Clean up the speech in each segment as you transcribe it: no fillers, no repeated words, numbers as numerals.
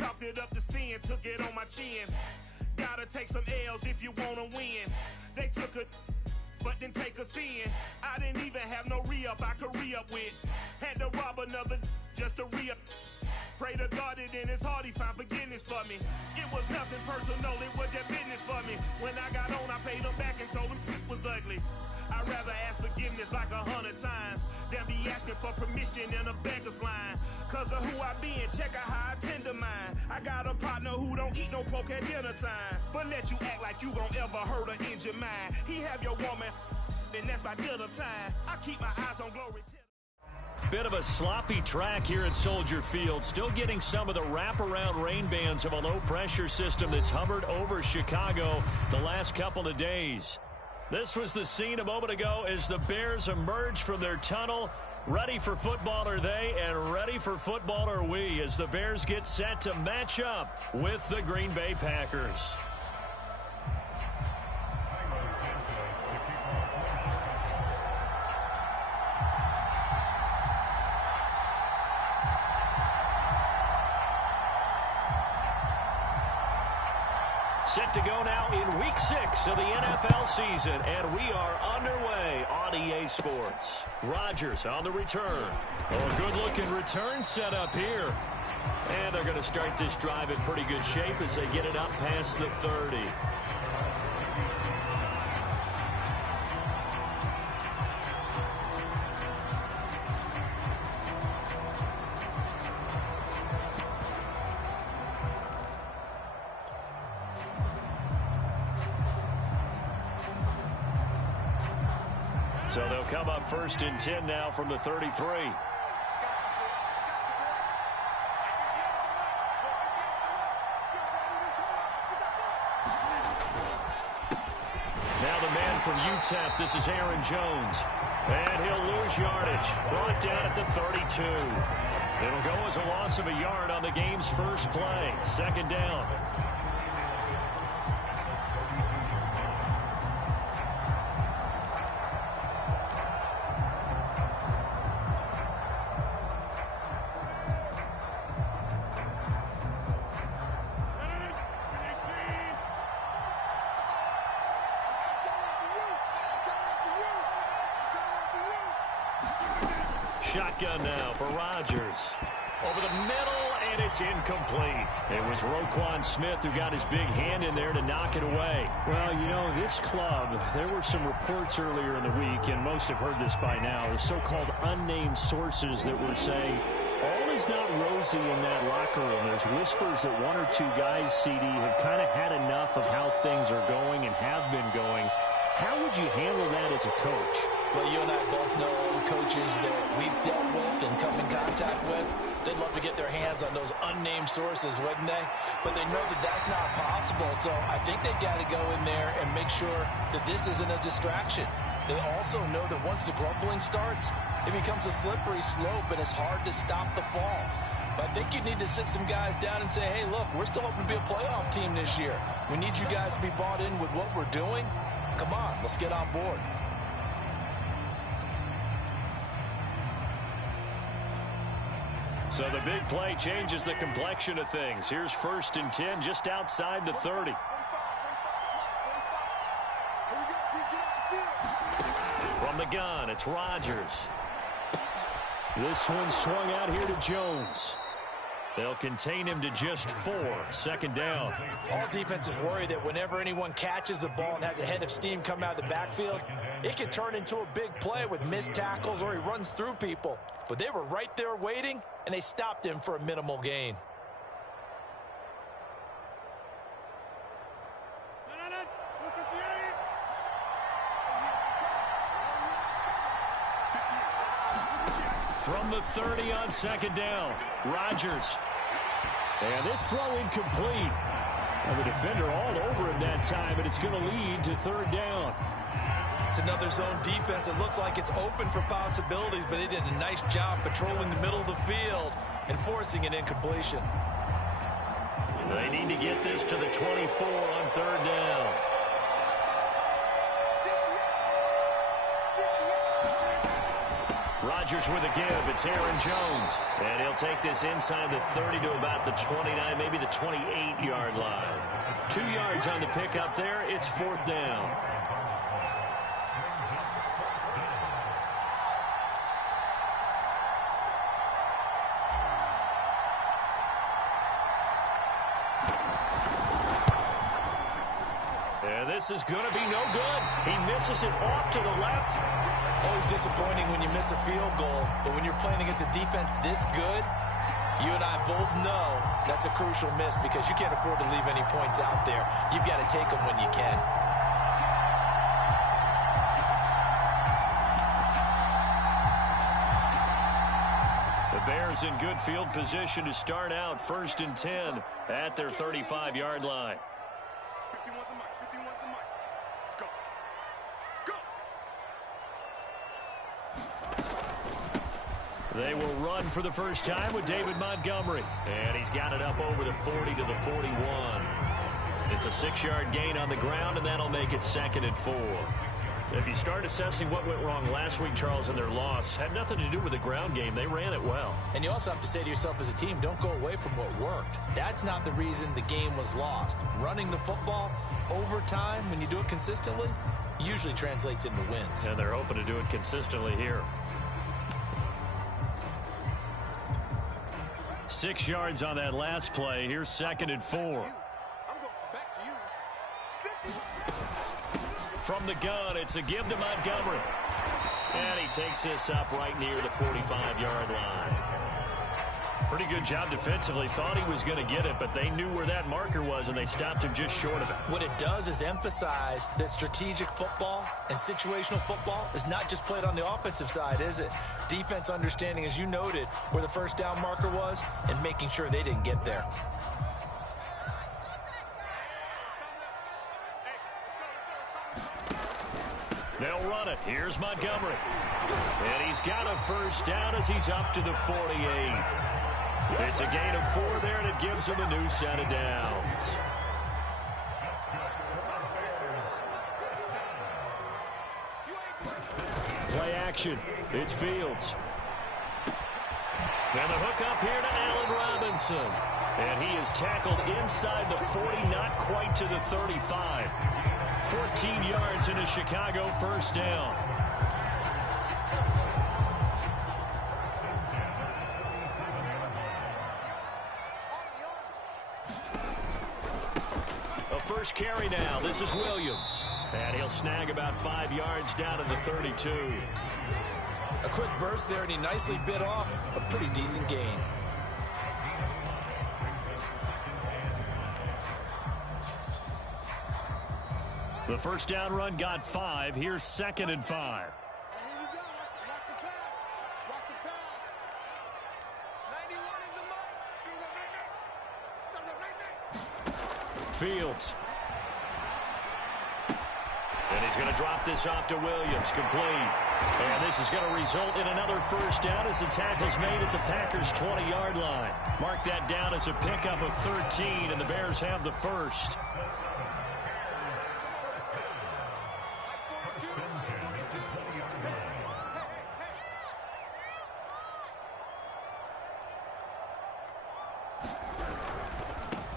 Chalked it up to sin, took it on my chin. Gotta take some L's if you wanna win. They took a but didn't take us in. I didn't even have no re-up I could re-up with. Had to rob another just to re-up. Pray to God that in his heart he found forgiveness for me. It was nothing personal, it was just business for me. When I got on, I paid him back and told him it was ugly. I'd rather ask forgiveness like 100 times than be asking for permission in a beggar's line. Cause of who I be and check out how I tend to mine. I got a partner who don't eat no pork at dinner time, but let you act like you gon' ever hurt or injure mine. He have your woman, and that's by dinner time. I keep my eyes on glory. Bit of a sloppy track here at Soldier Field. Still getting some of the wraparound rain bands of a low-pressure system that's hovered over Chicago the last couple of days. This was the scene a moment ago as the Bears emerged from their tunnel. Ready for football are they, and ready for football are we as the Bears get set to match up with the Green Bay Packers. Set to go now in Week 6 of the NFL season, and we are underway on EA Sports. Rodgers on the return. Oh, a good-looking return set up here. And they're going to start this drive in pretty good shape as they get it up past the 30. So they'll come up 1st and 10 now from the 33. Now the man from UTEP, this is Aaron Jones. And he'll lose yardage. Brought down at the 32. It'll go as a loss of a yard on the game's first play. 2nd down. Shotgun now for Rodgers. Over the middle, and it's incomplete. It was Roquan Smith who got his big hand in there to knock it away. Well, you know, this club, there were some reports earlier in the week, and most have heard this by now, the so-called unnamed sources that were saying all is not rosy in that locker room. There's whispers that one or two guys, CD, have kind of had enough of how things are going and have been going. How would you handle that as a coach? Well, you and I both know all the coaches that we've dealt with and come in contact with. They'd love to get their hands on those unnamed sources, wouldn't they? But they know that that's not possible, so I think they've got to go in there and make sure that this isn't a distraction. They also know that once the grumbling starts, it becomes a slippery slope, and it's hard to stop the fall. But I think you need to sit some guys down and say, hey, look, we're still hoping to be a playoff team this year. We need you guys to be bought in with what we're doing. Come on, let's get on board. So the big play changes the complexion of things. Here's 1st and 10 just outside the 30. From the gun, it's Rodgers. This one swung out here to Jones. They'll contain him to just 4. 2nd down. All defenses worry that whenever anyone catches the ball and has a head of steam come out of the backfield, it can turn into a big play with missed tackles or he runs through people. But they were right there waiting, and they stopped him for a minimal gain. From the 30 on 2nd down, Rodgers. And this throw incomplete. And the defender all over him that time, and it's going to lead to 3rd down. It's another zone defense. It looks like it's open for possibilities, but they did a nice job patrolling the middle of the field and forcing an incompletion. They need to get this to the 24 on 3rd down. Rodgers with a give. It's Aaron Jones. And he'll take this inside the 30 to about the 29, maybe the 28-yard line. 2 yards on the pickup there. It's 4th down. And this is going to be no good. He misses it off to the left. Always disappointing when you miss a field goal, but when you're playing against a defense this good, you and I both know that's a crucial miss because you can't afford to leave any points out there. You've got to take them when you can. The Bears in good field position to start out 1st and 10 at their 35-yard line. They will run for the first time with David Montgomery. And he's got it up over the 40 to the 41. It's a 6-yard gain on the ground, and that'll make it 2nd and 4. If you start assessing what went wrong last week, Charles, in their loss, had nothing to do with the ground game. They ran it well. And you also have to say to yourself as a team, don't go away from what worked. That's not the reason the game was lost. Running the football over time, when you do it consistently, usually translates into wins. And they're hoping to do it consistently here. 6 yards on that last play. Here's 2nd and 4. From the gun, it's a give to Montgomery. And he takes this up right near the 45-yard line. Pretty good job defensively. Thought he was going to get it, but they knew where that marker was, and they stopped him just short of it. What it does is emphasize that strategic football and situational football is not just played on the offensive side, is it? Defense understanding, as you noted, where the first down marker was and making sure they didn't get there. They'll run it. Here's Montgomery. And he's got a first down as he's up to the 48. It's a gain of 4 there, and it gives him a new set of downs. Play action. It's Fields. And the hook up here to Allen Robinson. And he is tackled inside the 40, not quite to the 35. 14 yards in a Chicago first down. A first carry now. This is Williams. And he'll snag about 5 yards down to the 32. A quick burst there, and he nicely bit off a pretty decent gain. The first down run got 5. Here's 2nd and 5. Fields. And he's going to drop this off to Williams. Complete. And this is going to result in another first down as the tackle's made at the Packers' 20-yard line. Mark that down as a pickup of 13, and the Bears have the first.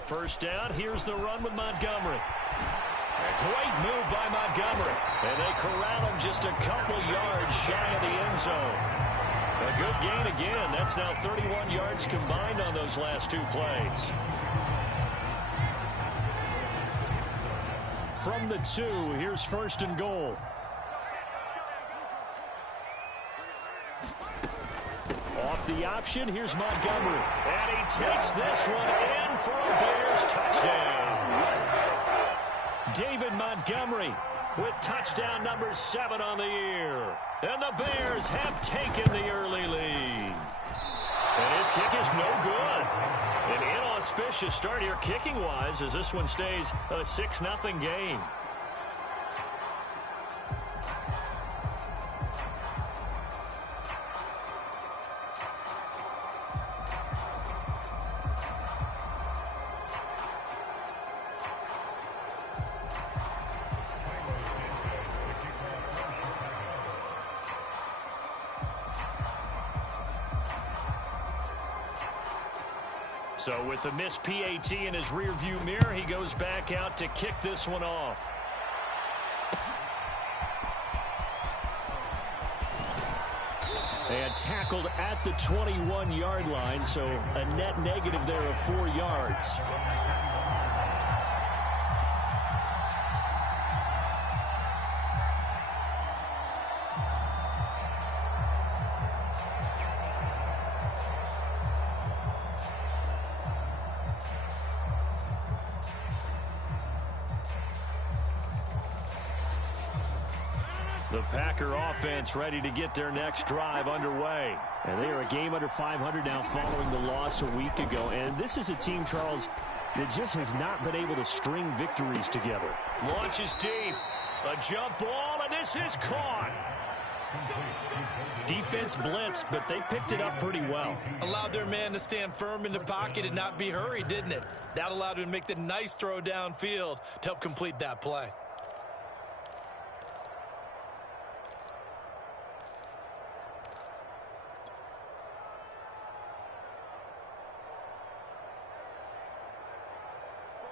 First down, here's the run with Montgomery. A great move by Montgomery. And they corral him just a couple yards shy of the end zone. A good gain again. That's now 31 yards combined on those last 2 plays. From the 2, here's 1st and goal. Off the option, here's Montgomery. And he takes this one in for a Bears touchdown. David Montgomery with touchdown number 7 on the year. And the Bears have taken the early lead. And his kick is no good. An inauspicious start here kicking-wise as this one stays a 6-0 game. So with the missed PAT in his rearview mirror, he goes back out to kick this one off. And tackled at the 21-yard line, so a net negative there of 4 yards. The Packer offense ready to get their next drive underway. And they are a game under 500 now following the loss a week ago. And this is a team, Charles, that just has not been able to string victories together. Launches deep. A jump ball, and this is caught. Defense blitzed, but they picked it up pretty well. Allowed their man to stand firm in the pocket and not be hurried, didn't it? That allowed him to make the nice throw downfield to help complete that play.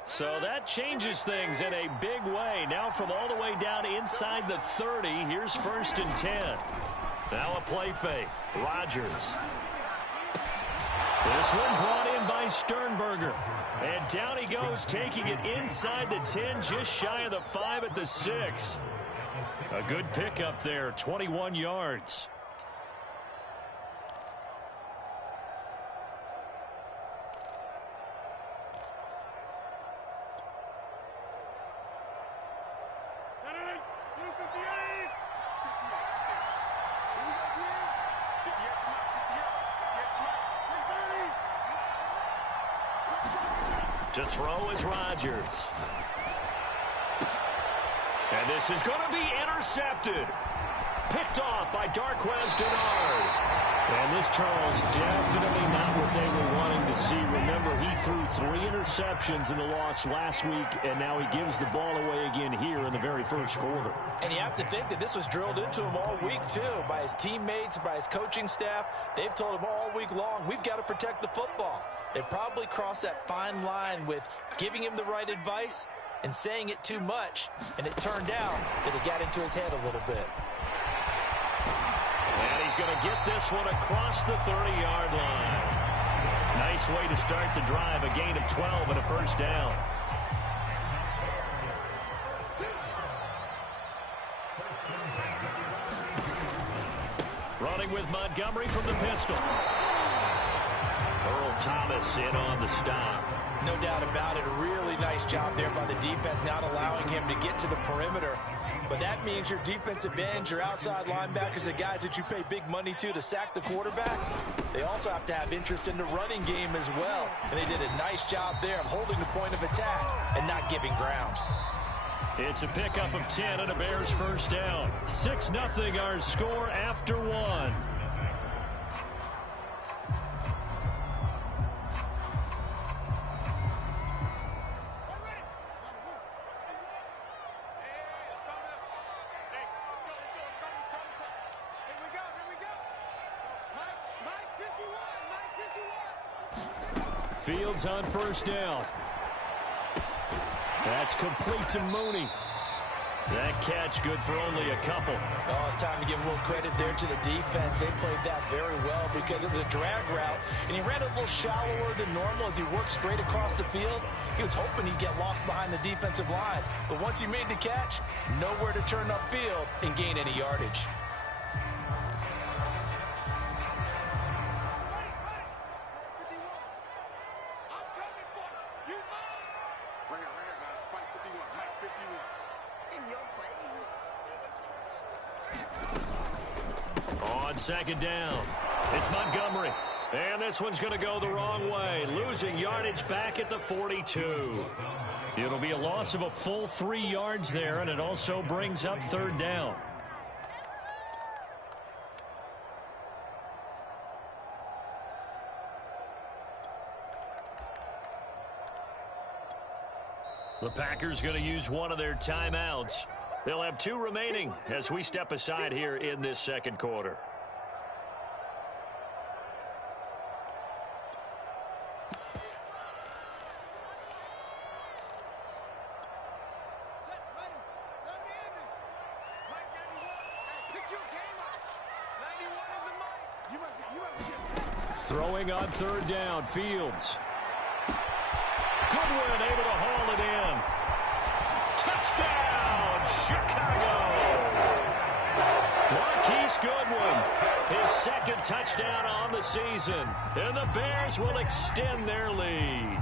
So that changes things in a big way. Now from all the way down inside the 30, here's 1st and 10. Now a play fake. Rodgers. This one brought in by Sternberger. And down he goes, taking it inside the 10, just shy of the 5 at the 6. A good pickup there, 21 yards. To throw is Rodgers. And this is going to be intercepted. Picked off by Darqueze Dennard. And this, Charles, definitely not what they were wanting to see. Remember, he threw 3 interceptions in the loss last week, and now he gives the ball away again here in the very first quarter. And you have to think that this was drilled into him all week, too, by his teammates, by his coaching staff. They've told him all week long, we've got to protect the football. They probably crossed that fine line with giving him the right advice and saying it too much, and it turned out that it got into his head a little bit. And he's going to get this one across the 30-yard line. Nice way to start the drive, a gain of 12 and a first down. Running with Montgomery from the pistol. Earl Thomas in on the stop. No doubt about it. A really nice job there by the defense, not allowing him to get to the perimeter. But that means your defensive ends, your outside linebackers, the guys that you pay big money to sack the quarterback, they also have to have interest in the running game as well. And they did a nice job there of holding the point of attack and not giving ground. It's a pickup of 10 and a Bears first down. 6-0 our score after 1. Fields on first down. That's complete to Mooney. That catch good for only a couple. Oh, it's time to give a little credit there to the defense. They played that very well because it was a drag route, and he ran a little shallower than normal as he worked straight across the field. He was hoping he'd get lost behind the defensive line, but once he made the catch, nowhere to turn upfield and gain any yardage. On second down, it's Montgomery. And this one's going to go the wrong way, losing yardage back at the 42. It'll be a loss of a full 3 yards there, and it also brings up third down. The Packers going to use one of their timeouts. They'll have 2 remaining as we step aside here in this second quarter. Throwing on third down, Fields. Goodwin able to haul it in. Touchdown, Chicago! Marquise Goodwin, his second touchdown on the season. And the Bears will extend their lead.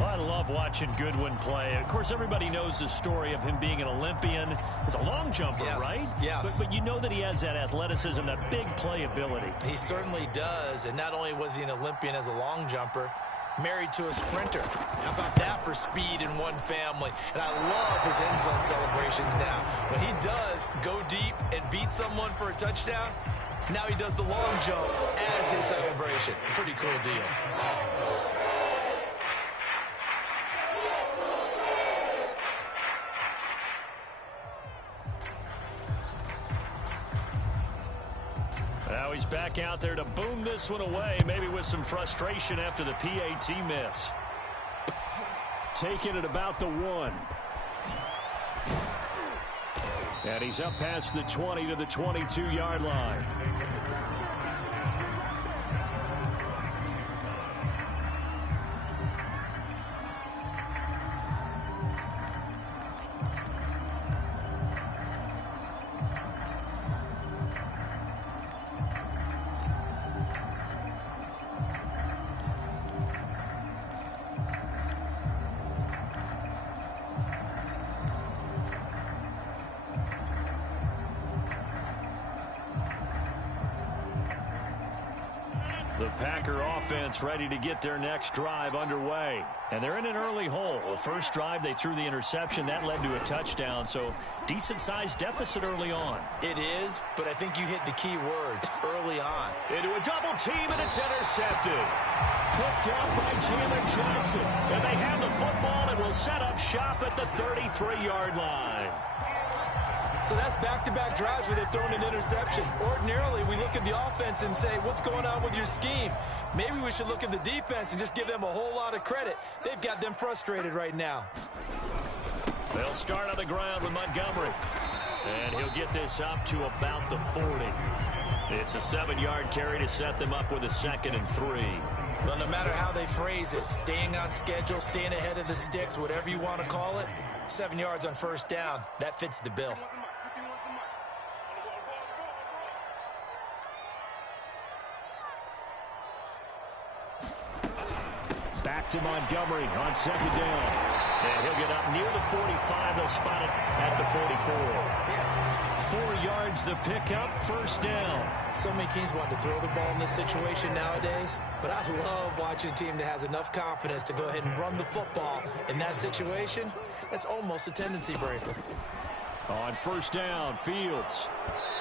I love watching Goodwin play. Of course, everybody knows the story of him being an Olympian. He's a long jumper, right? Yes. But you know that he has that athleticism, that big play ability. He certainly does. And not only was he an Olympian as a long jumper, married to a sprinter. How about that for speed in one family? And I love his end zone celebrations now. When he does go deep and beat someone for a touchdown, now he does the long jump as his celebration. Pretty cool deal. Now he's back out there to boom this one away, maybe with some frustration after the PAT miss. Taking it about the 1. And he's up past the 20 to the 22-yard line. The Packer offense ready to get their next drive underway. And they're in an early hole. First drive, they threw the interception. That led to a touchdown, so decent-sized deficit early on. It is, but I think you hit the key words early on. Into a double team, and it's intercepted. Picked up by Jalen Johnson. And they have the football and will set up shop at the 33-yard line. So that's back-to-back drives where they've thrown an interception. Ordinarily, we look at the offense and say, what's going on with your scheme? Maybe we should look at the defense and just give them a whole lot of credit. They've got them frustrated right now. They'll start on the ground with Montgomery. And he'll get this up to about the 40. It's a 7-yard carry to set them up with a 2nd and 3. Well, no matter how they phrase it, staying on schedule, staying ahead of the sticks, whatever you want to call it, 7 yards on first down, that fits the bill. Back to Montgomery on 2nd down. And he'll get up near the 45. They'll spot it at the 44. 4 yards the pickup, first down. So many teams want to throw the ball in this situation nowadays, but I love watching a team that has enough confidence to go ahead and run the football. In that situation, that's almost a tendency breaker. On first down, Fields.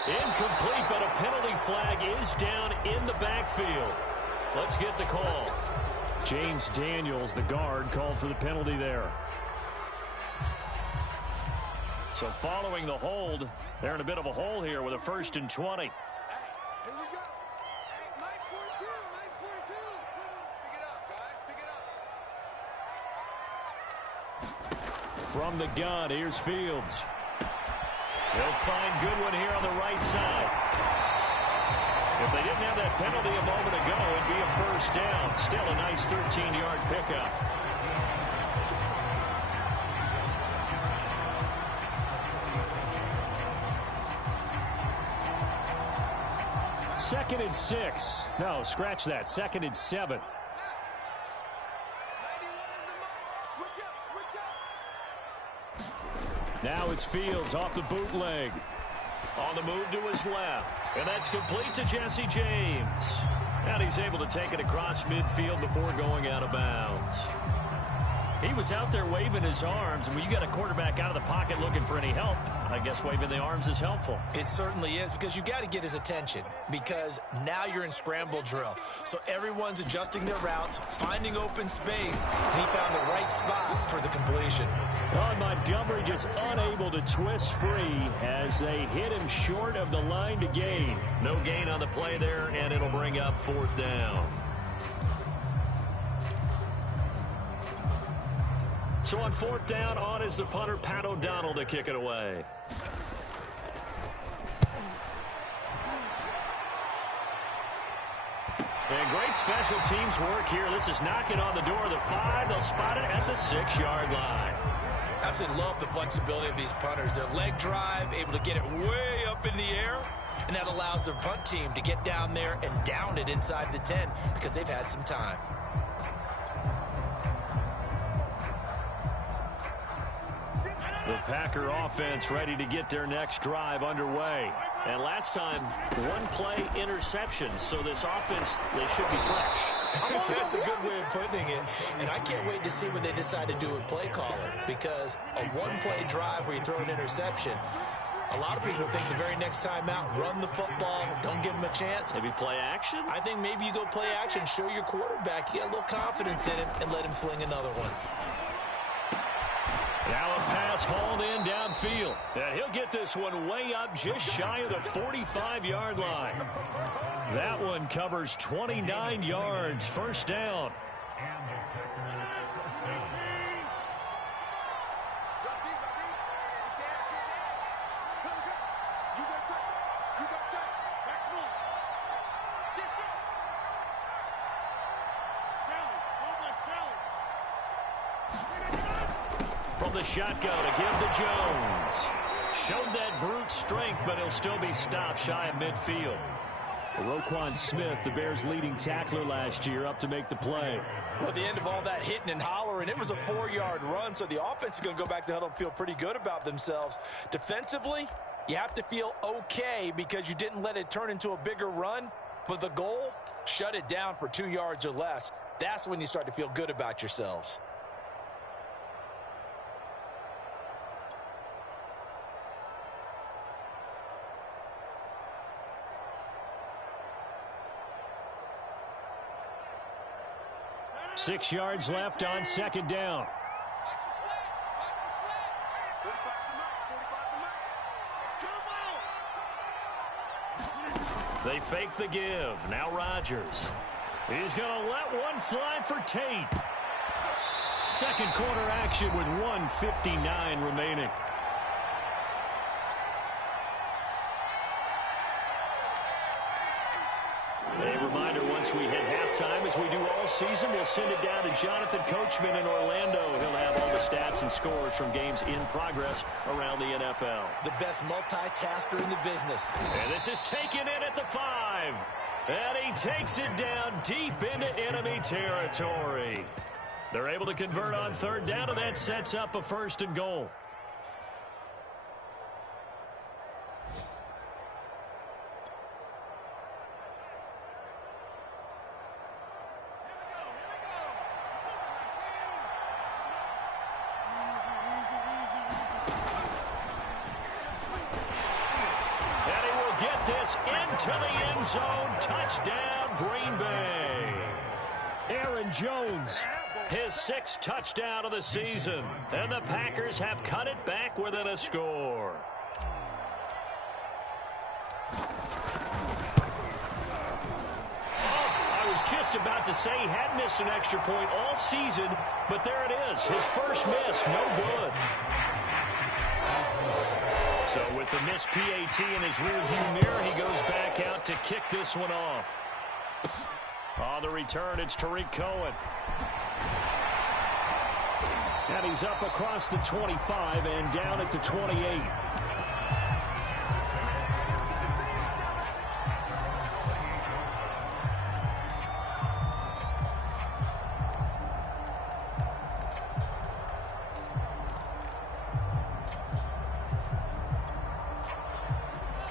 Incomplete, but a penalty flag is down in the backfield. Let's get the call. James Daniels, the guard, called for the penalty there. So following the hold, they're in a bit of a hole here with a 1st and 20. Here we go. Hey, 942, 942. Pick it up, guys. Pick it up. From the gun, here's Fields. They'll find Goodwin here on the right side. If they didn't have that penalty a moment ago, it'd be a first down. Still a nice 13-yard pickup. Second and 6. No, scratch that. 2nd and 7. 91 is the mark. Switch up, switch up. Now it's Fields off the bootleg. On the move to his left. And that's complete to Jesse James. And he's able to take it across midfield before going out of bounds. He was out there waving his arms, and when you got a quarterback out of the pocket looking for any help, I guess waving the arms is helpful. It certainly is, because you got to get his attention, because now you're in scramble drill. So everyone's adjusting their routes, finding open space, and he found the right spot for the completion. Oh, Montgomery just unable to twist free as they hit him short of the line to gain. No gain on the play there, and it'll bring up 4th down. So on 4th down, on is the punter, Pat O'Donnell, to kick it away. And great special teams work here. This is knocking on the door of the 5. They'll spot it at the 6-yard line. Absolutely love the flexibility of these punters. Their leg drive, able to get it way up in the air, and that allows their punt team to get down there and down it inside the 10 because they've had some time. The Packer offense ready to get their next drive underway. And last time, one-play interception. So this offense, they should be fresh. That's a good way of putting it. And I can't wait to see what they decide to do with play calling. Because a one-play drive where you throw an interception, a lot of people think the very next time out, run the football, don't give them a chance. Maybe play action? I think maybe you go play action, show your quarterback, you get a little confidence in him, and let him fling another one. Now a pass hauled in downfield. And he'll get this one way up just shy of the 45-yard line. That one covers 29 yards. First down. From the shotgun to give to Jones. Showed that brute strength, but he'll still be stopped shy of midfield. Roquan Smith, the Bears' leading tackler last year, up to make the play. Well, at the end of all that hitting and hollering, it was a 4-yard run, so the offense is going to go back to huddle and feel pretty good about themselves. Defensively, you have to feel okay because you didn't let it turn into a bigger run, but the goal, shut it down for 2 yards or less. That's when you start to feel good about yourselves. Six yards left on second down. They fake the give. Now Rodgers. He's going to let one fly for Tate. Second quarter action with 1:59 remaining. A reminder, once we hit halftime, as we do all season, we'll send it down to Jonathan Coachman in Orlando. He'll have all the stats and scores from games in progress around the NFL. The best multitasker in the business. And this is taken in at the 5. And he takes it down deep into enemy territory. They're able to convert on third down, and that sets up a 1st and goal. Into the end zone. Touchdown, Green Bay. Aaron Jones, his 6th touchdown of the season. And the Packers have cut it back within a score. I was just about to say he had missed an extra point all season, but there it is. His first miss, no good. So with the missed PAT in his rearview mirror, he goes back out to kick this one off. On the return, it's Tariq Cohen. And he's up across the 25 and down at the 28.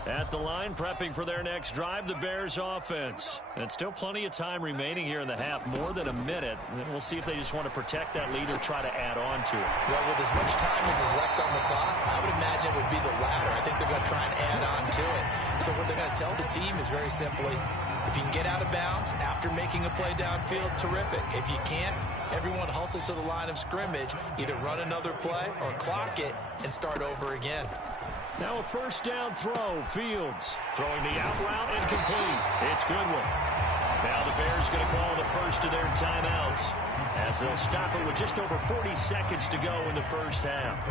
At the line, prepping for their next drive, the Bears offense. And still plenty of time remaining here in the half, more than a minute. And we'll see if they just want to protect that lead or try to add on to it. Well, with as much time as is left on the clock, I would imagine it would be the latter. I think they're going to try and add on to it. So what they're going to tell the team is very simply, if you can get out of bounds after making a play downfield, terrific. If you can't, everyone hustle to the line of scrimmage, either run another play or clock it and start over again. Now a first down throw. Fields throwing the out route incomplete. It's Goodwin. Now the Bears going to call the first of their timeouts as they'll stop it with just over 40 seconds to go in the first half.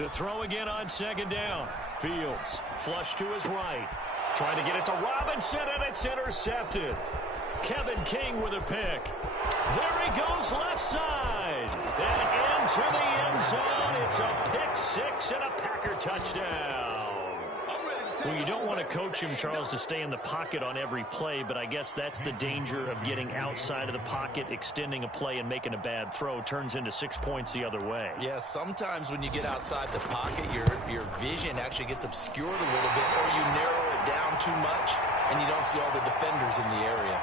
To throw again on second down. Fields, flush to his right. Trying to get it to Robinson, and it's intercepted. Kevin King with a pick. There he goes left side. And into the end zone. It's a pick six and a Packer touchdown. Well, you don't want to coach him, Charles, to stay in the pocket on every play, but I guess that's the danger of getting outside of the pocket, extending a play, and making a bad throw. Turns into 6 points the other way. Yeah, sometimes when you get outside the pocket, your vision actually gets obscured a little bit, or you narrow it down too much, and you don't see all the defenders in the area.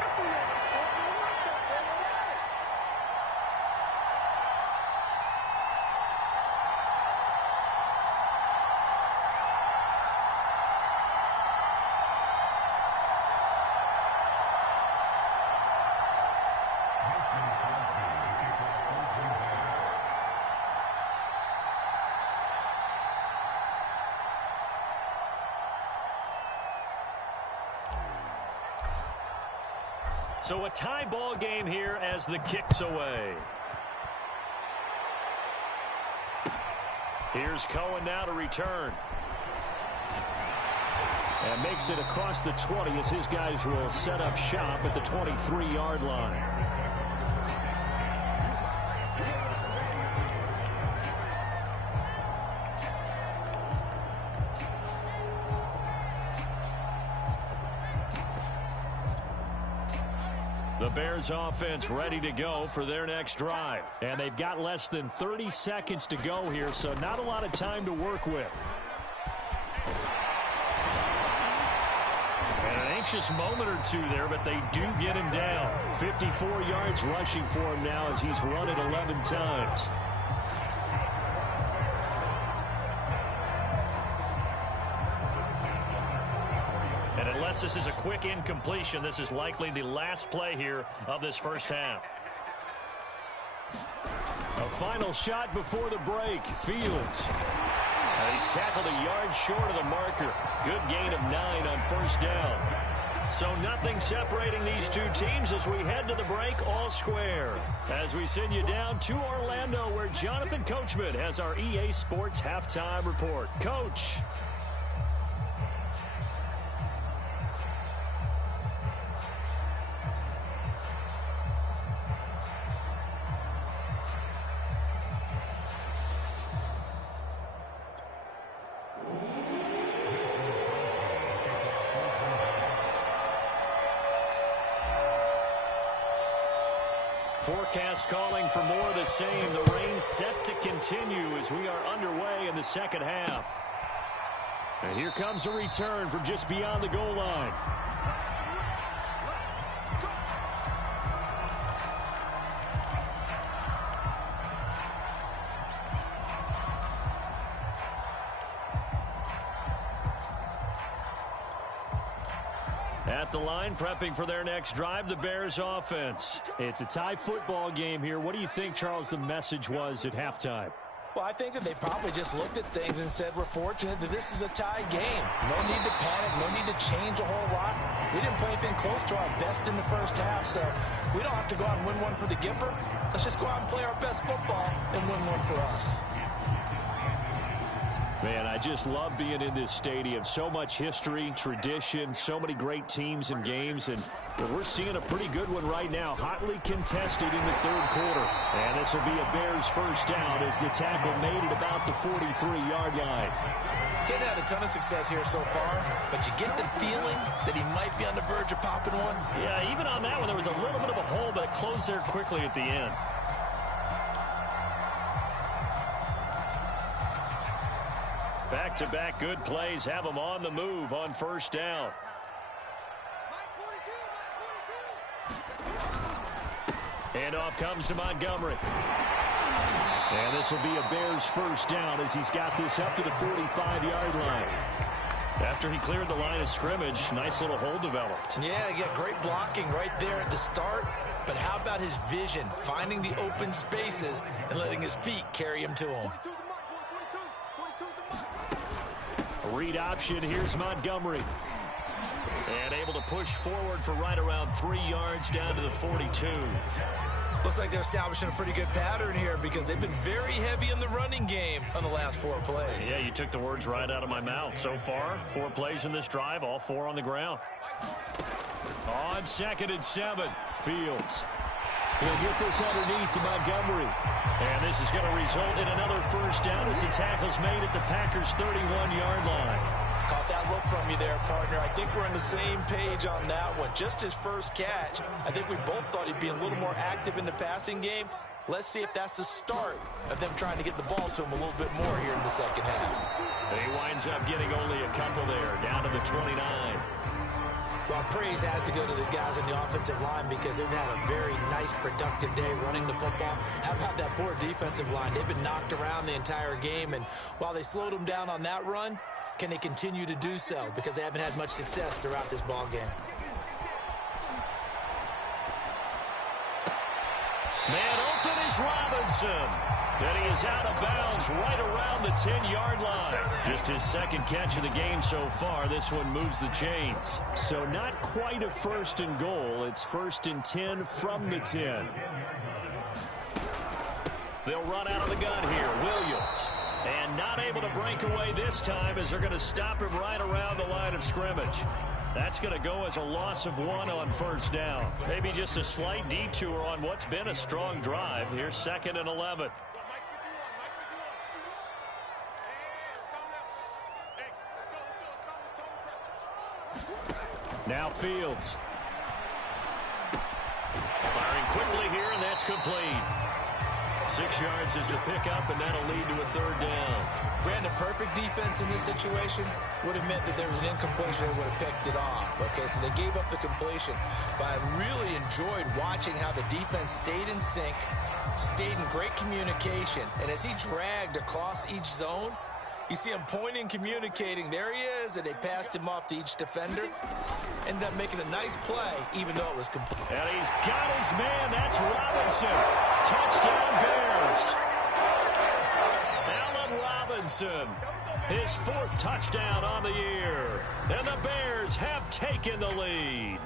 So a tie ball game here as the kick's away. Here's Cohen now to return. And makes it across the 20 as his guys will set up shop at the 23-yard line. The Bears offense ready to go for their next drive. And they've got less than 30 seconds to go here, so not a lot of time to work with. And an anxious moment or two there, but they do get him down. 54 yards rushing for him now as he's run it 11 times. And unless this is a quick incompletion, this is likely the last play here of this first half. A final shot before the break. Fields. He's tackled a yard short of the marker. Good gain of 9 on first down. So nothing separating these two teams as we head to the break all square. As we send you down to Orlando where Jonathan Coachman has our EA Sports halftime report. Coach. Forecast calling for more of the same. The rain set to continue as we are underway in the second half. And here comes a return from just beyond the goal line. At the line, prepping for their next drive, the Bears offense. It's a tie football game here. What do you think, Charles, the message was at halftime? Well, I think that they probably just looked at things and said, we're fortunate that this is a tie game. No need to panic, no need to change a whole lot. We didn't play anything close to our best in the first half, so we don't have to go out and win one for the Gipper. Let's just go out and play our best football and win one for us. Man, I just love being in this stadium. So much history, tradition, so many great teams and games, and we're seeing a pretty good one right now. Hotly contested in the third quarter. And this will be a Bears first down as the tackle made it about the 43-yard line. Didn't have a ton of success here so far, but you get the feeling that he might be on the verge of popping one. Yeah, even on that one, there was a little bit of a hole, but it closed there quickly at the end. Back-to-back good plays have them on the move on first down. Handoff comes to Montgomery. And this will be a Bears first down as he's got this up to the 45-yard line. After he cleared the line of scrimmage, nice little hole developed. Yeah, great blocking right there at the start. But how about his vision, finding the open spaces and letting his feet carry him to him? Read option, here's Montgomery. And able to push forward for right around 3 yards down to the 42. Looks like they're establishing a pretty good pattern here because they've been very heavy in the running game on the last 4 plays. Yeah, you took the words right out of my mouth. So far, 4 plays in this drive, all 4 on the ground. On 2nd and 7, Fields. He'll get this underneath to Montgomery. And this is going to result in another first down as the tackle's made at the Packers' 31-yard line. Caught that look from you there, partner. I think we're on the same page on that one. Just his first catch. I think we both thought he'd be a little more active in the passing game. Let's see if that's the start of them trying to get the ball to him a little bit more here in the second half. And he winds up getting only a couple there, down to the 29. Well, praise has to go to the guys on the offensive line because they've had a very nice, productive day running the football. How about that poor defensive line? They've been knocked around the entire game, and while they slowed them down on that run, can they continue to do so? Because they haven't had much success throughout this ball game. Man open is Robinson. And he is out of bounds right around the 10-yard line. Just his second catch of the game so far. This one moves the chains. So not quite a 1st and goal. It's 1st and 10 from the 10. They'll run out of the gun here. Williams. And not able to break away this time as they're going to stop him right around the line of scrimmage. That's going to go as a loss of 1 on 1st down. Maybe just a slight detour on what's been a strong drive. Here's 2nd and 11. Now Fields. Firing quickly here, and that's complete. 6 yards is the pickup, and that'll lead to a 3rd down. Brandon, perfect defense in this situation would have meant that there was an incompletion that would have picked it off. Okay, so they gave up the completion. But I really enjoyed watching how the defense stayed in sync, stayed in great communication. And as he dragged across each zone, you see him pointing, communicating. There he is, and they passed him off to each defender. Ended up making a nice play, even though it was complete. And he's got his man. That's Robinson. Touchdown, Bears. Allen Robinson, his 4th touchdown on the year. And the Bears have taken the lead.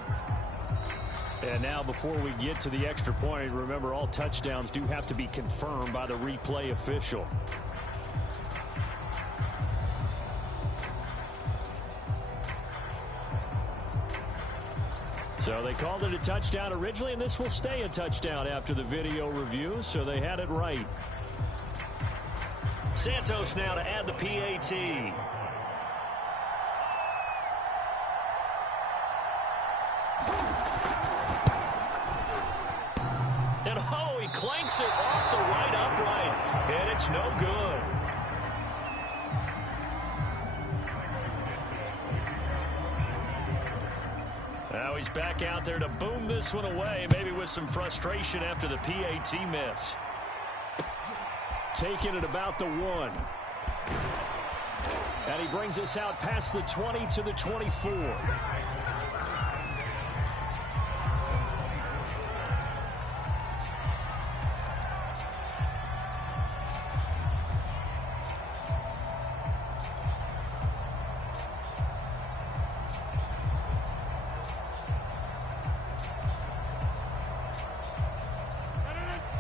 And now before we get to the extra point, remember all touchdowns do have to be confirmed by the replay official. So they called it a touchdown originally, and this will stay a touchdown after the video review, so they had it right. Santos now to add the PAT. And oh, he clanks it off the right upright, and it's no good. Now he's back out there to boom this one away, maybe with some frustration after the PAT miss. Taking it about the 1. And he brings us out past the 20 to the 24.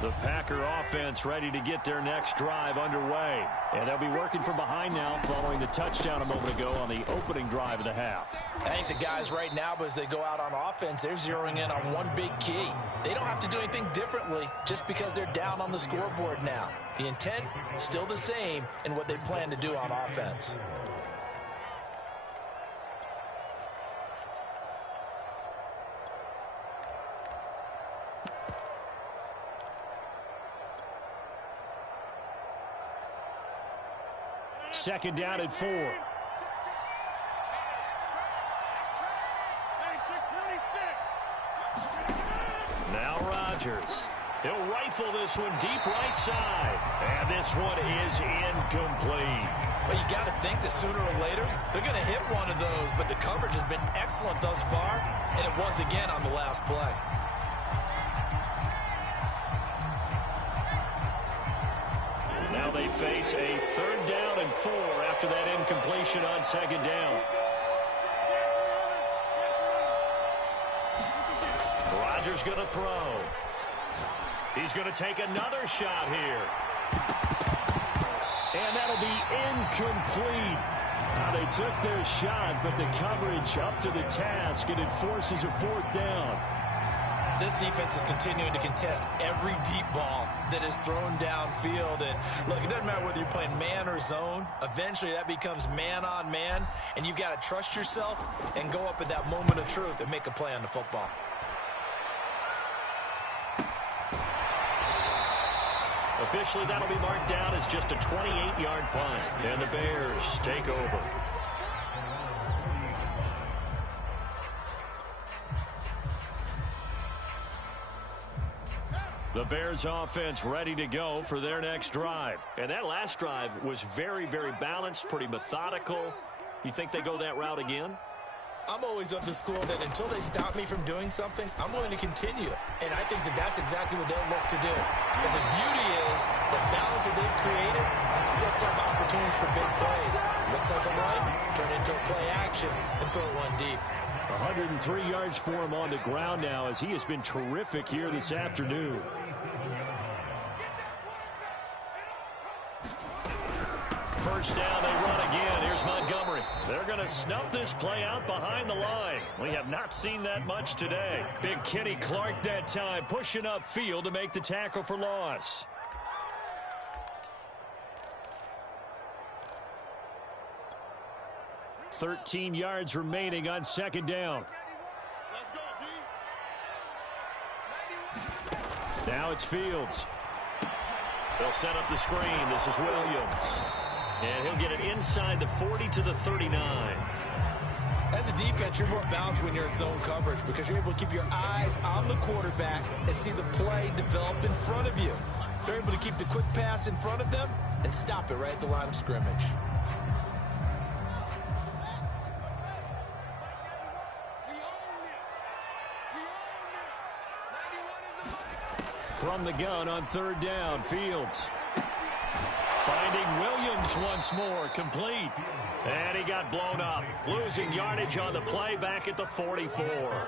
The Packer offense ready to get their next drive underway. And they'll be working from behind now following the touchdown a moment ago on the opening drive of the half. I think the guys right now, as they go out on offense, they're zeroing in on one big key. They don't have to do anything differently just because they're down on the scoreboard now. The intent, still the same in what they plan to do on offense. Second down at 4. Now Rodgers. He'll rifle this one deep right side. And this one is incomplete. Well, you got to think that sooner or later, they're going to hit one of those, but the coverage has been excellent thus far, and it was again on the last play. Now they face a 3rd down and 4 after that incompletion on 2nd down. Rodgers going to throw. He's going to take another shot here. And that'll be incomplete. They took their shot, but the coverage up to the task, and it forces a fourth down. This defense is continuing to contest every deep ball that is thrown downfield. And look, it doesn't matter whether you're playing man or zone. Eventually, that becomes man on man, and you've got to trust yourself and go up at that moment of truth and make a play on the football. Officially, that'll be marked down as just a 28-yard punt, and the Bears take over. The Bears offense ready to go for their next drive. And that last drive was very, very balanced, pretty methodical. You think they go that route again? I'm always of the school that until they stop me from doing something, I'm going to continue. And I think that that's exactly what they'll look to do. But the beauty is the balance that they've created sets up opportunities for big plays. Looks like a run, turn into a play action, and throw one deep. 103 yards for him on the ground now as he has been terrific here this afternoon. First down, they run again. Here's Montgomery. They're going to snuff this play out behind the line. We have not seen that much today. Big Kenny Clark that time, pushing upfield to make the tackle for loss. .13 yards remaining on second down. Now it's Fields. They'll set up the screen. This is Williams. And he'll get it inside the 40 to the 39. As a defense, you're more balanced when you're in zone coverage because you're able to keep your eyes on the quarterback and see the play develop in front of you. You're able to keep the quick pass in front of them and stop it right at the line of scrimmage. From the gun on third down, Fields. Finding Williams once more, complete. And he got blown up. Losing yardage on the play back at the 44.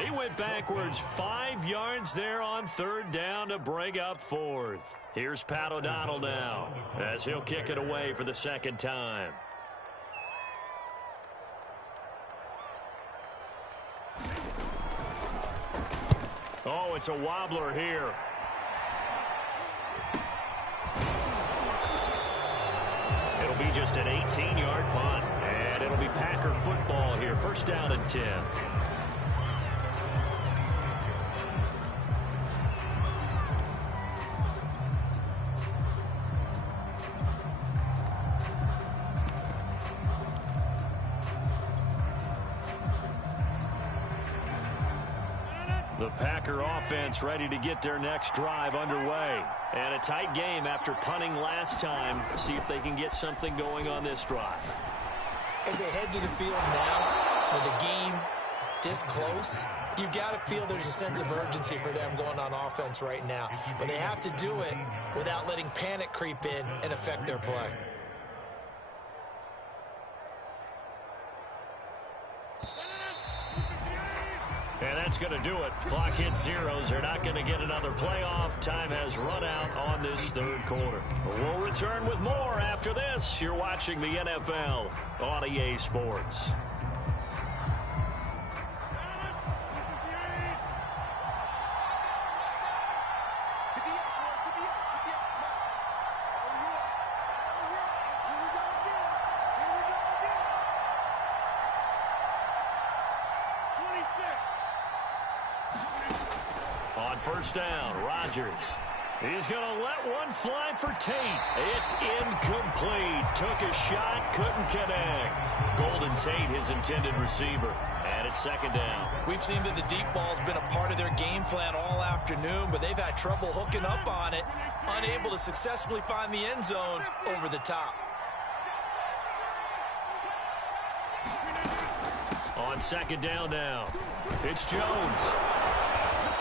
He went backwards 5 yards there on third down to bring up fourth. Here's Pat O'Donnell now as he'll kick it away for the second time. Oh, it's a wobbler here. It'll be just an 18-yard punt, and it'll be Packer football here. First down and 10. The Packer offense ready to get their next drive underway. And a tight game after punting last time. See if they can get something going on this drive. As they head to the field now, with the game this close, you've got to feel there's a sense of urgency for them going on offense right now. But they have to do it without letting panic creep in and affect their play. And that's going to do it. Clock hits zeros. They're not going to get another playoff. Time has run out on this third quarter. We'll return with more after this. You're watching the NFL on EA Sports. On first down, Rodgers. He's going to let one fly for Tate. It's incomplete. Took a shot, couldn't connect. Golden Tate, his intended receiver. And it's second down. We've seen that the deep ball's been a part of their game plan all afternoon, but they've had trouble hooking up on it, unable to successfully find the end zone over the top. On second down now, it's Jones.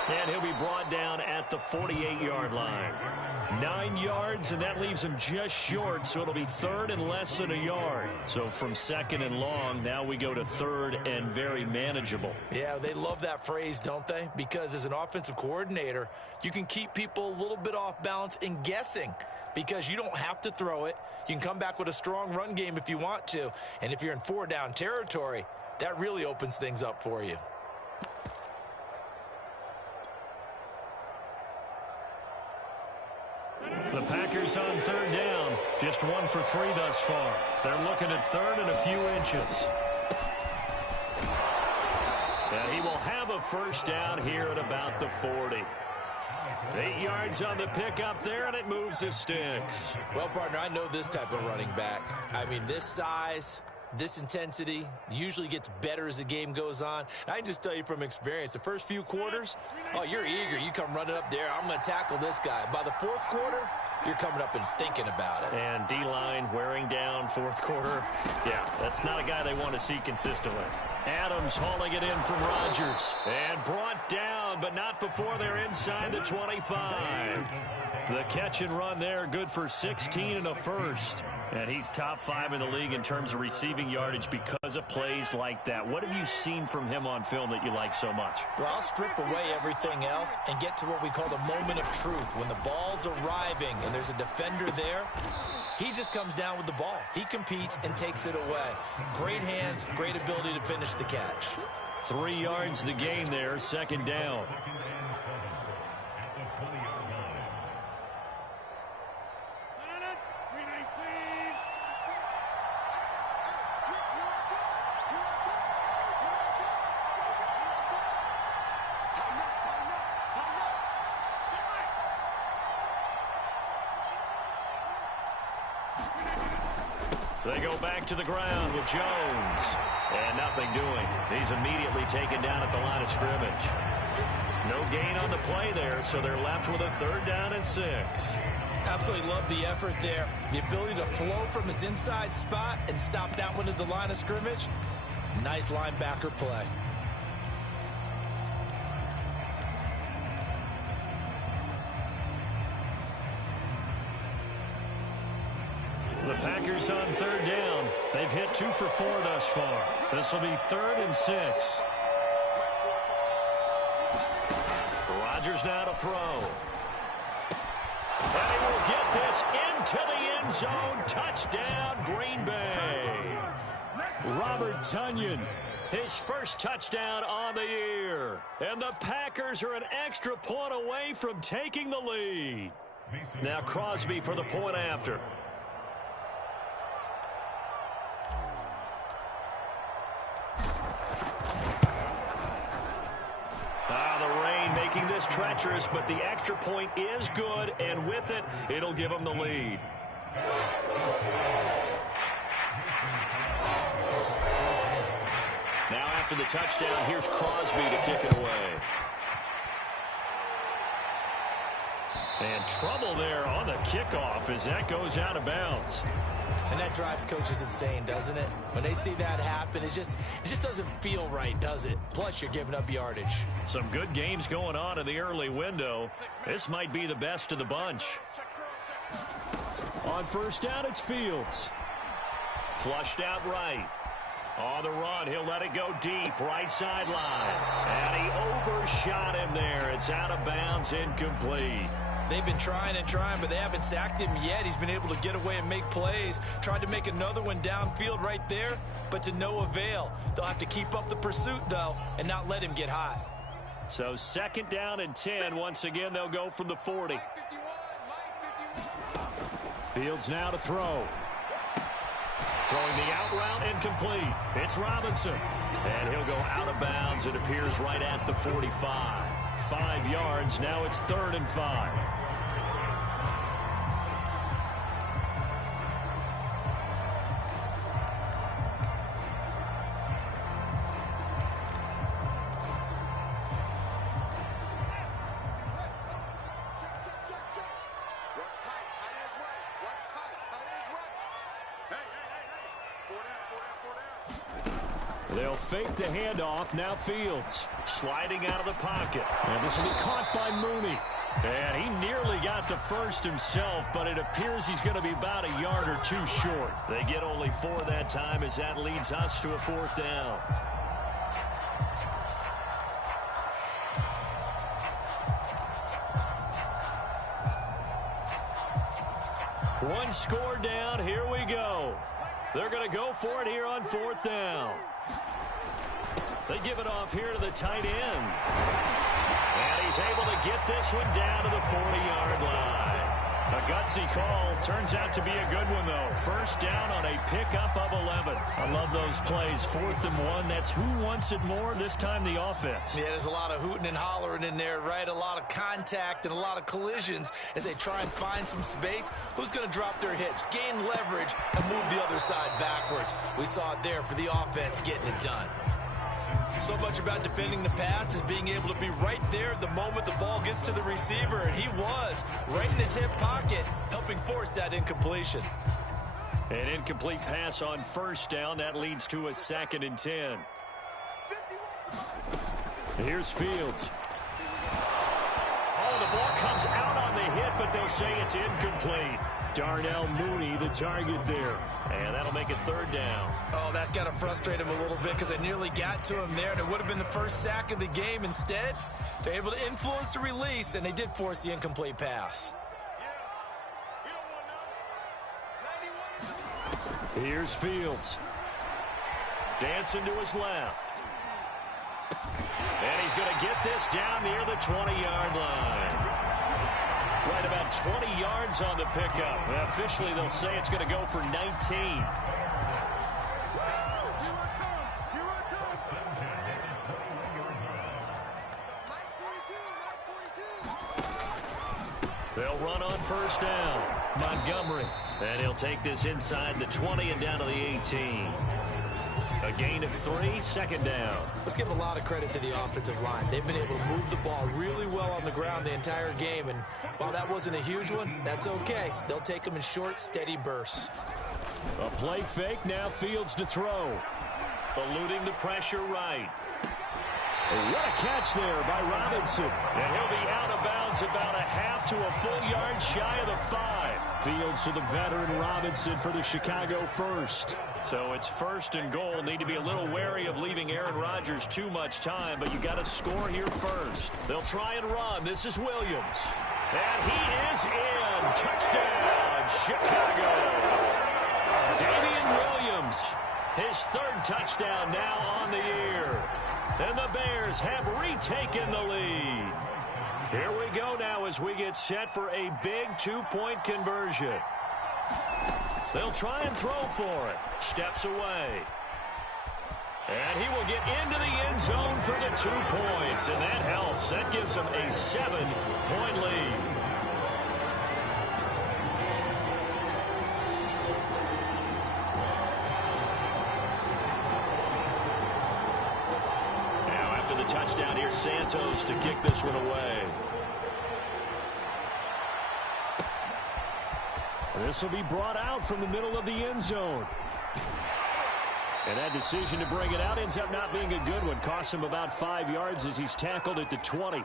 And he'll be brought down at the 48-yard line. 9 yards, and that leaves him just short, so it'll be third and less than a yard. So from second and long, now we go to third and very manageable. Yeah, they love that phrase, don't they? Because as an offensive coordinator, you can keep people a little bit off balance and guessing because you don't have to throw it. You can come back with a strong run game if you want to. And if you're in 4-down territory, that really opens things up for you. The Packers on third down. Just 1 for 3 thus far. They're looking at third and a few inches. And he will have a first down here at about the 40. 8 yards on the pickup there, and it moves the sticks. Well, partner, I know this type of running back. I mean, this size, this intensity usually gets better as the game goes on. And I can just tell you from experience, the first few quarters, oh, you're eager. You come running up there. I'm going to tackle this guy. By the fourth quarter, you're coming up and thinking about it. And D-line wearing down fourth quarter. Yeah, that's not a guy they want to see consistently. Adams hauling it in from Rodgers. And brought down, but not before they're inside the 25. The catch and run there, good for 16 and a first. And he's top 5 in the league in terms of receiving yardage because of plays like that. What have you seen from him on film that you like so much? Well, I'll strip away everything else and get to what we call the moment of truth. When the ball's arriving and there's a defender there, he just comes down with the ball. He competes and takes it away. Great hands, great ability to finish the catch. 3 yards the gain there, second down. They go back to the ground with Jones. And nothing doing. He's immediately taken down at the line of scrimmage. No gain on the play there, so they're left with a third down and 6. Absolutely love the effort there. The ability to flow from his inside spot and stop that one at the line of scrimmage. Nice linebacker play. The Packers on third down. They've hit 2 for 4 thus far. This will be third and 6. Rodgers now to throw. And he will get this into the end zone. Touchdown, Green Bay. Robert Tonyan, his first touchdown on the year. And the Packers are an extra point away from taking the lead. Now Crosby for the point after. Making this treacherous, but the extra point is good, and with it, it'll give them the lead. Now after the touchdown, here's Crosby to kick it away. And trouble there on the kickoff as that goes out of bounds. And that drives coaches insane, doesn't it? When they see that happen, it just doesn't feel right, does it? Plus, you're giving up yardage. Some good games going on in the early window. This might be the best of the bunch. On first down, it's Fields. Flushed out right. On the run, he'll let it go deep, right sideline. And he overshot him there. It's out of bounds, incomplete. They've been trying and trying, but they haven't sacked him yet. He's been able to get away and make plays. Tried to make another one downfield right there, but to no avail. They'll have to keep up the pursuit, though, and not let him get hot. So second down and 10. Once again, they'll go from the 40. Fields now to throw. Throwing the out route incomplete. It's Robinson. And he'll go out of bounds. It appears right at the 45. 5 yards. Now it's third and 5. They'll fake the handoff. Now Fields sliding out of the pocket. And this will be caught by Mooney. And he nearly got the first himself, but it appears he's going to be about a yard or two short. They get only 4 that time as that leads us to a 4th down. One score down. Here we go. They're going to go for it here on 4th down. They give it off here to the tight end. And he's able to get this one down to the 40-yard line. A gutsy call. Turns out to be a good one, though. First down on a pickup of 11. I love those plays. 4th and 1. That's who wants it more, this time the offense. Yeah, there's a lot of hooting and hollering in there, right? A lot of contact and a lot of collisions as they try and find some space. Who's going to drop their hips, gain leverage, and move the other side backwards? We saw it there for the offense getting it done. So much about defending the pass is being able to be right there the moment the ball gets to the receiver, and he was right in his hip pocket, helping force that incompletion. An incomplete pass on first down. That leads to a 2nd and 10. Here's Fields. Oh, the ball comes out on the hit, but they'll say it's incomplete. Darnell Mooney, the target there. And that'll make it 3rd down. Oh, that's got to frustrate him a little bit because they nearly got to him there, and it would have been the first sack of the game. Instead, they're able to influence the release, and they did force the incomplete pass. Here's Fields. Dancing to his left. And he's going to get this down near the 20-yard line. Right about 20 yards on the pickup. Well, officially, they'll say it's going to go for 19. They'll run on first down. Montgomery. And he'll take this inside the 20 and down to the 18. A gain of 3, 2nd down. Let's give a lot of credit to the offensive line. They've been able to move the ball really well on the ground the entire game, and while that wasn't a huge one, that's okay. They'll take them in short, steady bursts. A play fake, now Fields to throw. Eluding the pressure right. What a catch there by Robinson. And he'll be out of bounds about a half to a full yard shy of the 5. Fields to the veteran Robinson for the Chicago first. So it's 1st and goal. Need to be a little wary of leaving Aaron Rodgers too much time, but you got to score here first. They'll try and run. This is Williams. And he is in. Touchdown, Chicago. Damian Williams, his 3rd touchdown now on the year. And the Bears have retaken the lead. Here we go now as we get set for a big 2-point conversion. They'll try and throw for it. Steps away. And he will get into the end zone for the 2 points. And that helps. That gives them a 7-point lead. Now after the touchdown, here's Santos to kick this one away. This will be brought out from the middle of the end zone. And that decision to bring it out ends up not being a good one. Costs him about 5 yards as he's tackled at the 20.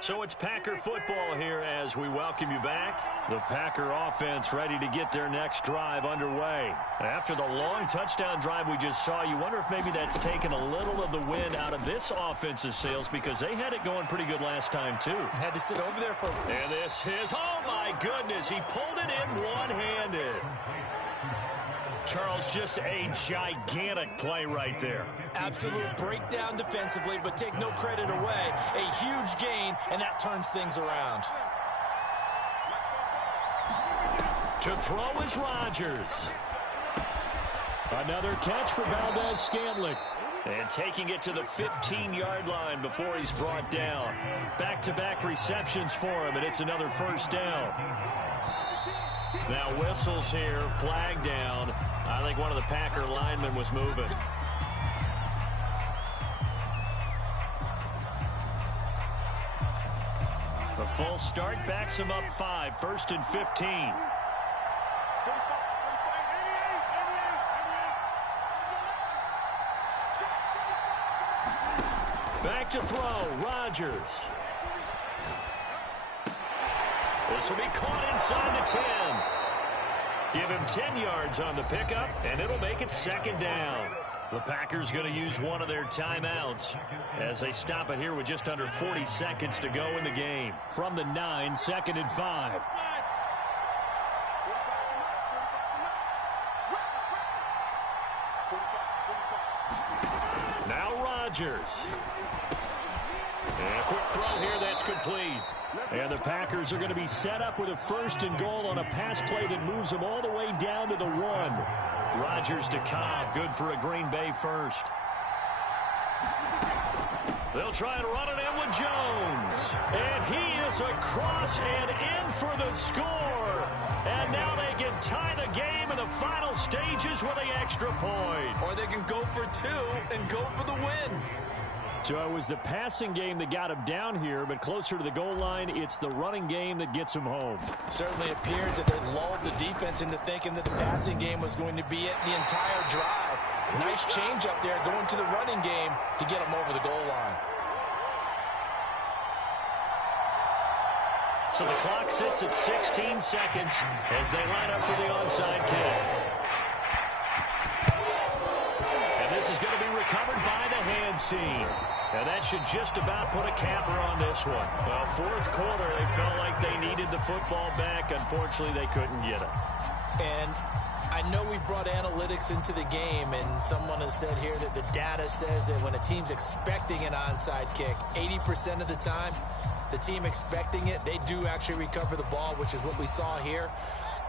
So it's Packer football here as we welcome you back. The Packer offense ready to get their next drive underway. After the long touchdown drive we just saw, you wonder if maybe that's taken a little of the wind out of this offense's sails because they had it going pretty good last time too. Had to sit over there for... And this is, oh my goodness, he pulled it in one-handed. Charles, just a gigantic play right there. Absolute breakdown defensively, but take no credit away. A huge gain, and that turns things around. To throw is Rodgers. Another catch for Valdez-Scantling. And taking it to the 15-yard line before he's brought down. Back-to-back receptions for him, and it's another first down. Now whistles here, flag down. I think one of the Packer linemen was moving. The full start backs him up 5, 1st and 15. Back to throw, Rodgers. This will be caught inside the 10. Give him 10 yards on the pickup, and it'll make it 2nd down. The Packers going to use one of their timeouts as they stop it here with just under 40 seconds to go in the game. From the 9, 2nd and 5. Now Rodgers. And a quick throw here, that's complete. And the Packers are going to be set up with a 1st and goal on a pass play that moves them all the way down to the 1. Rodgers to Cobb, good for a Green Bay first. They'll try and run it in with Jones. And he is across and in for the score. And now they can tie the game in the final stages with the extra point. Or they can go for 2 and go for the win. So it was the passing game that got him down here, but closer to the goal line, it's the running game that gets him home. Certainly appears that they lulled the defense into thinking that the passing game was going to be it the entire drive. Nice change up there going to the running game to get him over the goal line. So the clock sits at 16 seconds as they line up for the onside kick. And this is going to be recovered by the hands team. And that should just about put a capper on this one. Well, 4th quarter, they felt like they needed the football back. Unfortunately, they couldn't get it. And I know we brought analytics into the game, and someone has said here that the data says that when a team's expecting an onside kick, 80% of the time, the team expecting it, they do actually recover the ball, which is what we saw here.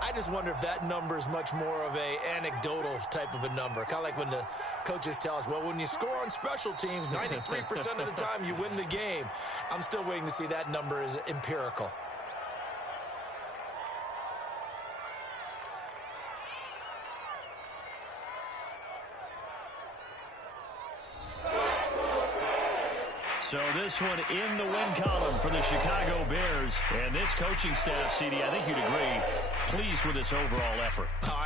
I just wonder if that number is much more of a anecdotal type of a number. Kind of like when the coaches tell us, well, when you score on special teams, 93% of the time you win the game. I'm still waiting to see that number is empirical. So this one in the win column for the Chicago Bears. And this coaching staff, CD, I think you'd agree, pleased with this overall effort. I